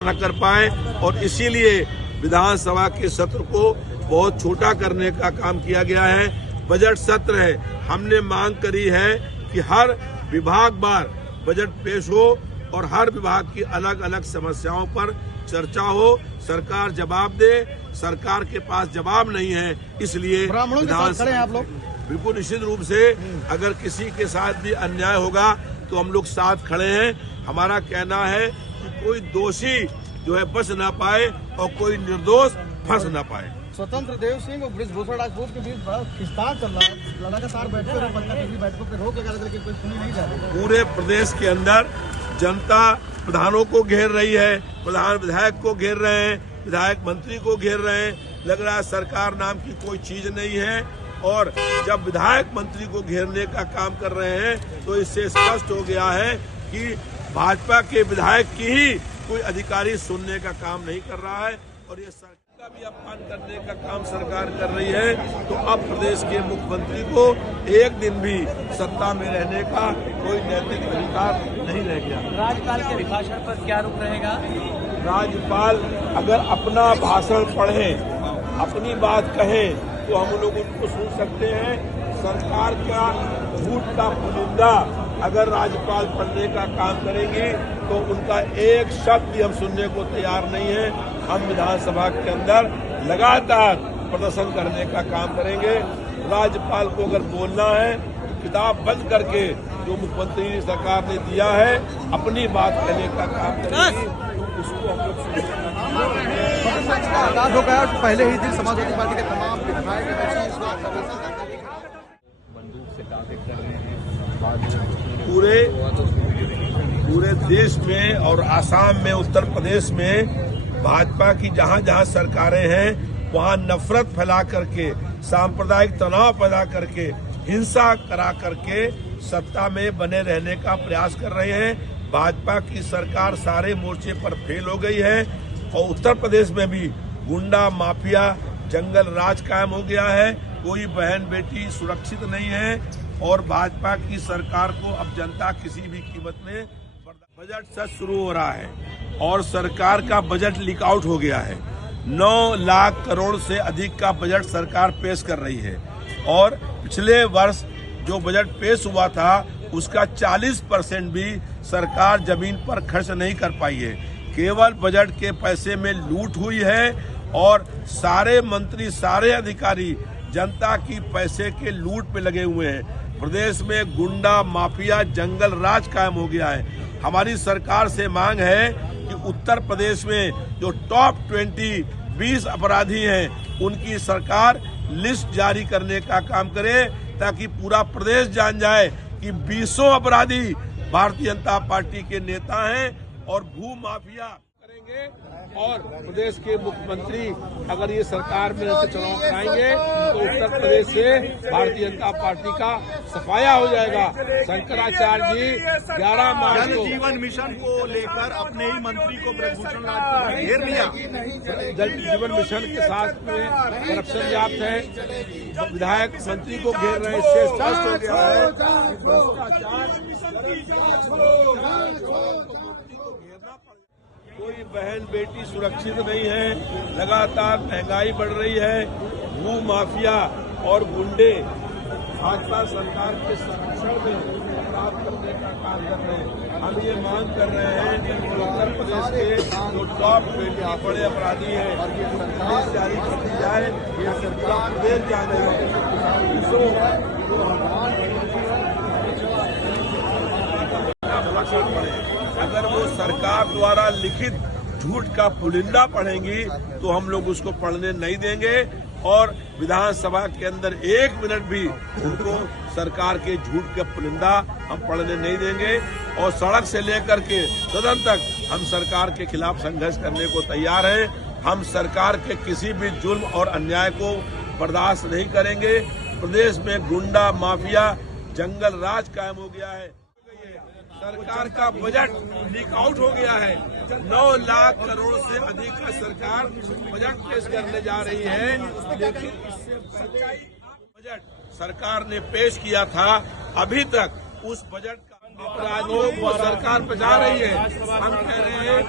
न कर पाए और इसीलिए विधानसभा के सत्र को बहुत छोटा करने का काम किया गया है। बजट सत्र है, हमने मांग करी है कि हर विभाग बार बजट पेश हो और हर विभाग की अलग अलग समस्याओं पर चर्चा हो, सरकार जवाब दे। सरकार के पास जवाब नहीं है, इसलिए ब्राह्मणों के साथ खड़े हैं आप लोग। बिल्कुल निश्चित रूप से अगर किसी के साथ भी अन्याय होगा तो हम लोग साथ खड़े हैं। हमारा कहना है कि कोई दोषी जो है बच ना पाए और कोई निर्दोष फंस ना पाए। स्वतंत्र देव सिंह और बृजभूषण राजपूत के बीच बड़ा खिंचाव चल रहा है, लगातार बैठकों पे रोक लगा करके कोई सुनी नहीं जा रही। पूरे प्रदेश के अंदर जनता प्रधानों को घेर रही है, प्रधान विधायक को घेर रहे हैं, विधायक मंत्री को घेर रहे हैं। लग रहा है सरकार नाम की कोई चीज नहीं है और जब विधायक मंत्री को घेरने का काम कर रहे हैं तो इससे स्पष्ट हो गया है कि भाजपा के विधायक की ही कोई अधिकारी सुनने का काम नहीं कर रहा है और ये सरकार का भी अपमान करने का काम सरकार कर रही है। तो अब प्रदेश के मुख्यमंत्री को एक दिन भी सत्ता में रहने का कोई नैतिक अधिकार नहीं रह गया। राज्यपाल के अभिभाषण पर क्या रुख रहेगा? राज्यपाल अगर अपना भाषण पढ़ें, अपनी बात कहें तो हम लोग उनको सुन सकते हैं। सरकार का झूठ का पुलिंदा अगर राज्यपाल पढ़ने का काम करेंगे तो उनका एक शब्द भी हम सुनने को तैयार नहीं है। हम विधानसभा के अंदर लगातार प्रदर्शन करने का काम करेंगे। राज्यपाल को अगर बोलना है तो किताब बंद करके जो मुख्यमंत्री सरकार ने दिया है अपनी बात कहने का काम करेंगे, तो उसको हम लोग आगाज हो गया। पहले ही दिन समाजवादी पार्टी के तमाम विधायक बंदूक से दावे कर रहे हैं। पूरे देश में और आसाम में, उत्तर प्रदेश में भाजपा की जहां जहां सरकारें हैं वहां नफरत फैला करके, सांप्रदायिक तनाव पैदा करके, हिंसा करा करके सत्ता में बने रहने का प्रयास कर रहे हैं। भाजपा की सरकार सारे मोर्चे पर फेल हो गई है और उत्तर प्रदेश में भी गुंडा माफिया जंगल राज कायम हो गया है। कोई बहन बेटी सुरक्षित नहीं है और भाजपा की सरकार को अब जनता किसी भी कीमत में। बजट सत्र शुरू हो रहा है और सरकार का बजट लीक आउट हो गया है। 9 लाख करोड़ से अधिक का बजट सरकार पेश कर रही है और पिछले वर्ष जो बजट पेश हुआ था उसका 40% भी सरकार जमीन पर खर्च नहीं कर पाई है। केवल बजट के पैसे में लूट हुई है और सारे मंत्री, सारे अधिकारी जनता की पैसे के लूट पे लगे हुए हैं। प्रदेश में गुंडा माफिया जंगल राज कायम हो गया है। हमारी सरकार से मांग है कि उत्तर प्रदेश में जो टॉप 20 अपराधी हैं उनकी सरकार लिस्ट जारी करने का काम करे ताकि पूरा प्रदेश जान जाए कि 20 अपराधी भारतीय जनता पार्टी के नेता हैं और भू माफिया करेंगे। और प्रदेश के मुख्यमंत्री अगर ये सरकार में चुनाव कराएंगे तो उत्तर प्रदेश से भारतीय जनता पार्टी का सफाया हो जाएगा। शंकराचार्य जी 11 मार्च को जीवन मिशन को लेकर अपने ही मंत्री को बृजभूषण राजपूत ने घेर लिया। जल जीवन मिशन के साथ में करप्शन व्याप्त है, विधायक मंत्री को घेर रहे हैं। इससे स्पष्ट हो गया है कि कोई बहन बेटी सुरक्षित नहीं है। लगातार महंगाई बढ़ रही है। भू माफिया और गुंडे भाजपा सरकार के संरक्षण में अपराध करने का काम कर रहे हैं। हम ये मांग कर रहे हैं कि उत्तर प्रदेश के जो टॉप 20 बड़े अपराधी हैं लिस्ट जारी कर दी जाए। ये सरकार प्रदेश जाने अगर वो सरकार द्वारा लिखित झूठ का पुलिंदा पढ़ेंगी तो हम लोग उसको पढ़ने नहीं देंगे और विधानसभा के अंदर 1 मिनट भी उनको सरकार के झूठ का पुलिंदा हम पढ़ने नहीं देंगे। और सड़क से लेकर के सदन तक हम सरकार के खिलाफ संघर्ष करने को तैयार हैं। हम सरकार के किसी भी जुल्म और अन्याय को बर्दाश्त नहीं करेंगे। प्रदेश में गुंडा माफिया जंगल राज कायम हो गया है। सरकार का बजट लीक आउट हो गया है। 9 लाख करोड़ से अधिक का सरकार बजट पेश करने जा रही है, लेकिन इससे सच्चाई बजट सरकार ने पेश किया था, अभी तक उस बजट का अपराधियों को सरकार बचा रही है। हम कह रहे हैं